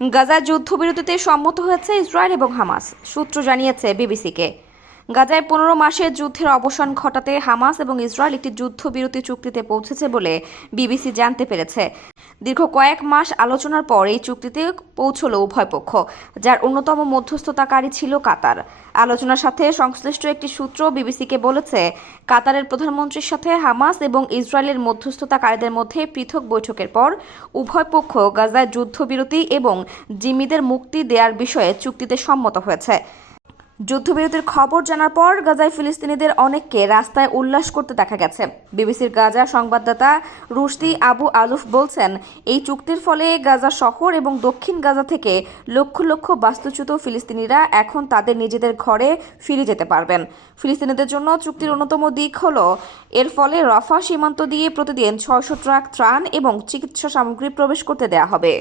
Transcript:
গাজার যুদ্ধবিরতিতে সম্মত হয়েছে ইসরায়েল এবং হামাস। সূত্র জানিয়েছে বিবিসিকে। গাজায় পনেরো মাসের যুদ্ধের অবসান ঘটাতে হামাস এবং ইসরায়েল একটি যুদ্ধবিরতি চুক্তিতে পৌঁছেছে বলে বিবিসি জানতে পেরেছে। দীর্ঘ কয়েক মাস আলোচনার পর এই চুক্তিতে পৌঁছলো উভয় পক্ষ, যার অন্যতম মধ্যস্থতাকারী ছিল কাতার। আলোচনার সাথে সংশ্লিষ্ট একটি সূত্র বিবিসিকে বলেছে, কাতারের প্রধানমন্ত্রীর সাথে হামাস এবং ইসরায়েলের মধ্যস্থতাকারীদের মধ্যে পৃথক বৈঠকের পর উভয় পক্ষ গাজায় যুদ্ধবিরতি এবং জিম্মিদের মুক্তি দেওয়ার বিষয়ে চুক্তিতে সম্মত হয়েছে। যুদ্ধবিরতির খবর জানার পর গাজায় ফিলিস্তিনিদের অনেককে রাস্তায় উল্লাস করতে দেখা গেছে। বিবিসির গাজা সংবাদদাতা রুশদি আবু আলুফ বলছেন, এই চুক্তির ফলে গাজা শহর এবং দক্ষিণ গাজা থেকে লক্ষ লক্ষ বাস্তুচ্যুত ফিলিস্তিনিরা এখন তাদের নিজেদের ঘরে ফিরে যেতে পারবেন। ফিলিস্তিনিদের জন্য চুক্তির অন্যতম দিক হল, এর ফলে রফা সীমান্ত দিয়ে প্রতিদিন ছয়শো ট্রাক ত্রাণ এবং চিকিৎসা সামগ্রী প্রবেশ করতে দেওয়া হবে।